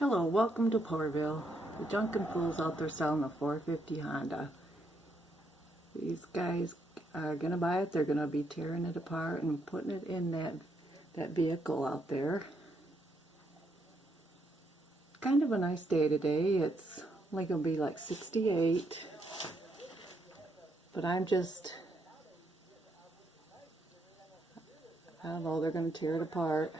Hello, welcome to Porterville. The Junkin Fools out there selling a 450 Honda. These guys are gonna buy it. They're gonna be tearing it apart and putting it in that vehicle out there. Kind of a nice day today. It's only gonna be like 68, but I don't know. They're gonna tear it apart.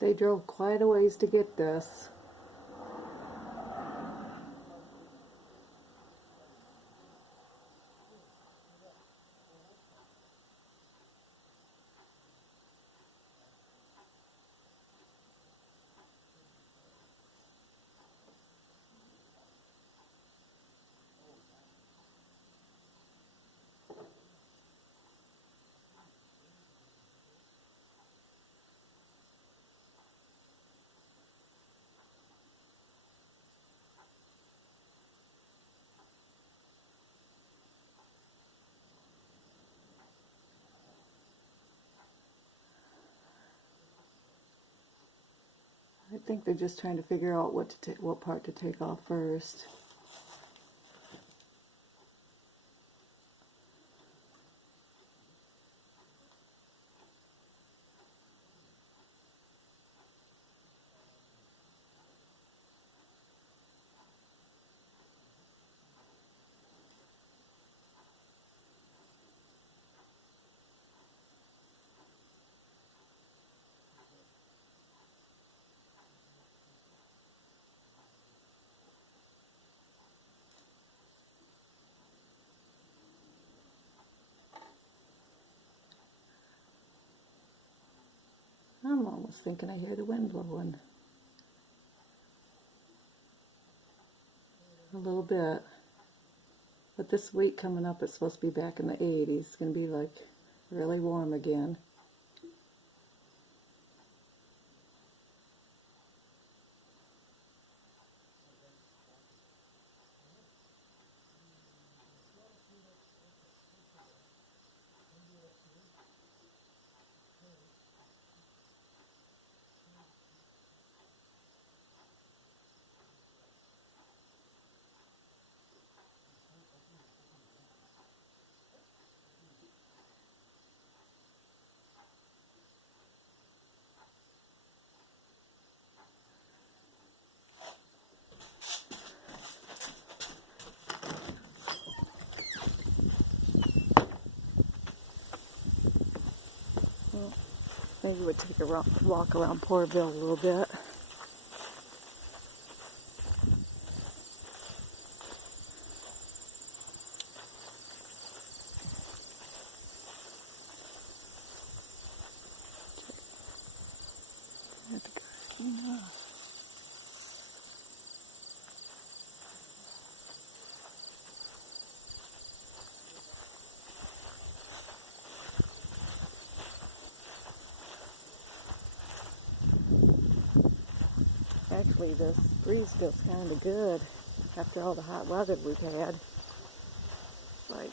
They drove quite a ways to get this. I think they're just trying to figure out what part to take off first. I'm almost thinking I hear the wind blowing. A little bit. But this week coming up, it's supposed to be back in the 80s. It's going to be like really warm again. Well, maybe we'll take a walk around Porterville a little bit. Actually, this breeze feels kind of good after all the hot weather we've had. Like,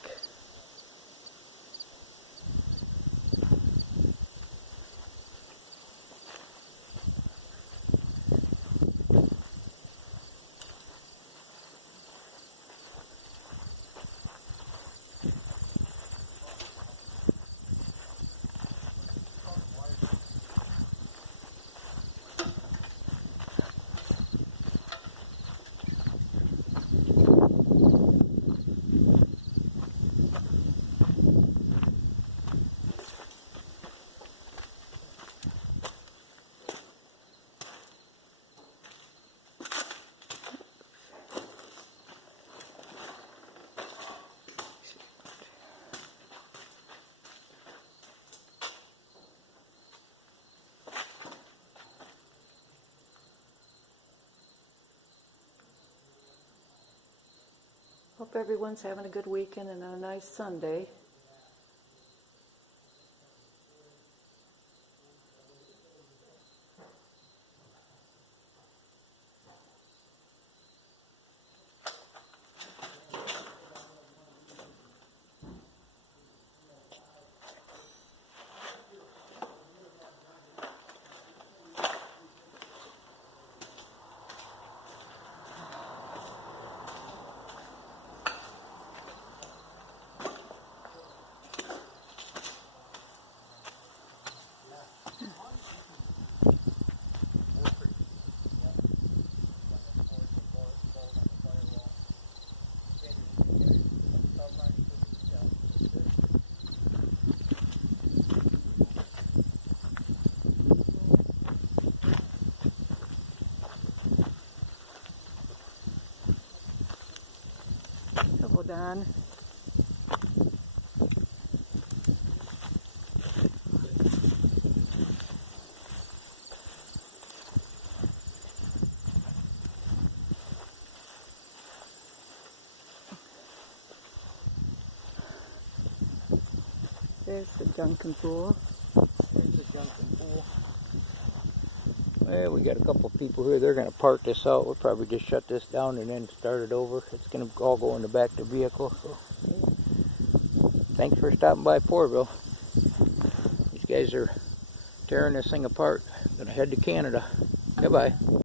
hope everyone's having a good weekend and a nice Sunday. on. There's the Duncan Pool. There's the Duncan Pool. Well, we got a couple people here. They're going to park this out. We'll probably just shut this down and then start it over. It's going to all go in the back of the vehicle. So, thanks for stopping by Porterville. These guys are tearing this thing apart. I'm going to head to Canada. Goodbye.